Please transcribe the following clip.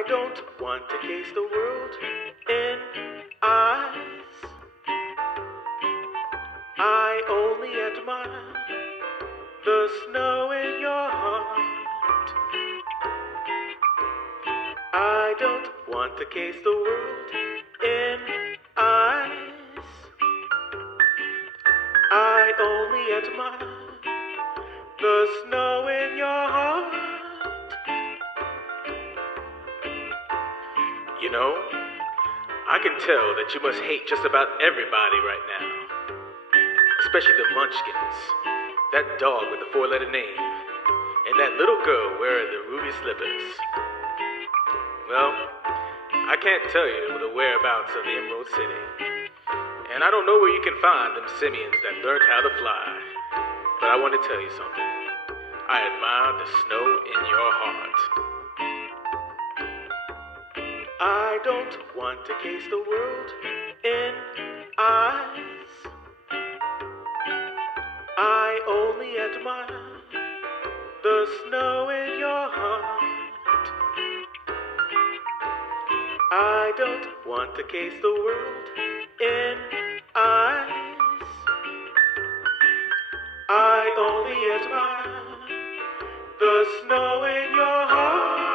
I don't want to case the world in ice. I only admire the snow in your heart. I don't want to case the world in ice. I only admire the snow in your heart. You know, I can tell that you must hate just about everybody right now. Especially the Munchkins, that dog with the four-letter name, and that little girl wearing the ruby slippers. Well, I can't tell you the whereabouts of the Emerald City. And I don't know where you can find them simians that learned how to fly. But I want to tell you something. I admire the snow in your heart. I don't want to case the world in ice. I only admire the snow in your heart. I don't want to case the world in ice. I only admire the snow in your heart.